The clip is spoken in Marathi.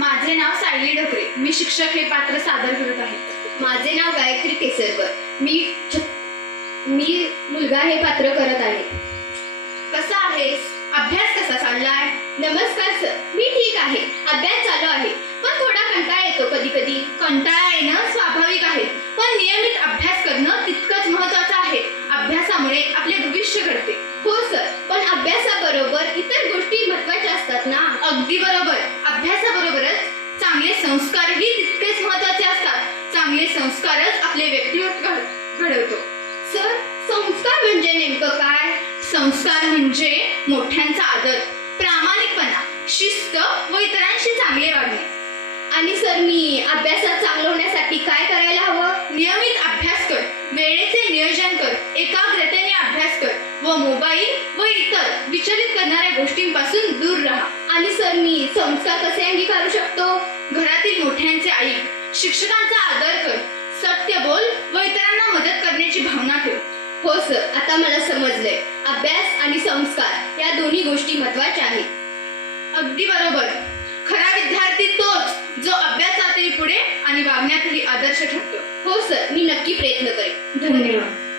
माझे नाव सायली ढोकरे. मी शिक्षक हे पात्र सादर करत आहे. माझे नाव गायत्री केसरकर. मी मुलगा हे पात्र करत आहे. कसा आहेस? अभ्यास कसा चाललाय? नमस्कार सर, मी ठीक आहे. अभ्यास चालू आहे, पण थोडा कंटाळा येतो कधी कधी. कंटाळा येणं स्वाभाविक आहे, पण नियमित अभ्यास करणं तितकंच महत्वाचं आहे. अभ्यासामुळे आपले भविष्य घडते. हो सर, पण अभ्यासाबरोबर इतर गोष्टी महत्त्वाच्या असतात ना. अगदी बरोबर. अभ्यासाबरोबरच चांगले संस्कारही तितकेच महत्वाचे असतात. चांगले संस्कारच आपले व्यक्तिमत्व घडवतो. सर, संस्कार म्हणजे नेमकं काय? संस्कार म्हणजे मोठ्यांचा आदर, प्रामाणिकपणा, शिस्त व इतरांशी चांगले वागणे. आणि सर, मी अभ्यासात चांगलं होण्यासाठी काय करायला हवं? नियमित अभ्यास कर, वेळेचे नियोजन कर, एकाग्रतेने अभ्यास कर व मोबाईल व इतर विचलित करणाऱ्या गोष्टींपासून दूर राहा. आणि सर, मी संस्कार कसे अंगीकारू शकतो? घरातील मोठ्यांचे ऐक, शिक्षकांचा आदर कर, सत्य बोल व इतरांना मदत करण्याची भावना ठेव. हो सर, आता मला समजलंय. अभ्यास आणि संस्कार या दोन्ही गोष्टी महत्त्वाच्या आहेत. अगदी बरोबर. खरा विद्यार्थी तोच जो अभ्यासातही पुढे आणि वागण्यातही आदर्श ठरतो. हो सर, मी नक्की प्रयत्न करेन. धन्यवाद.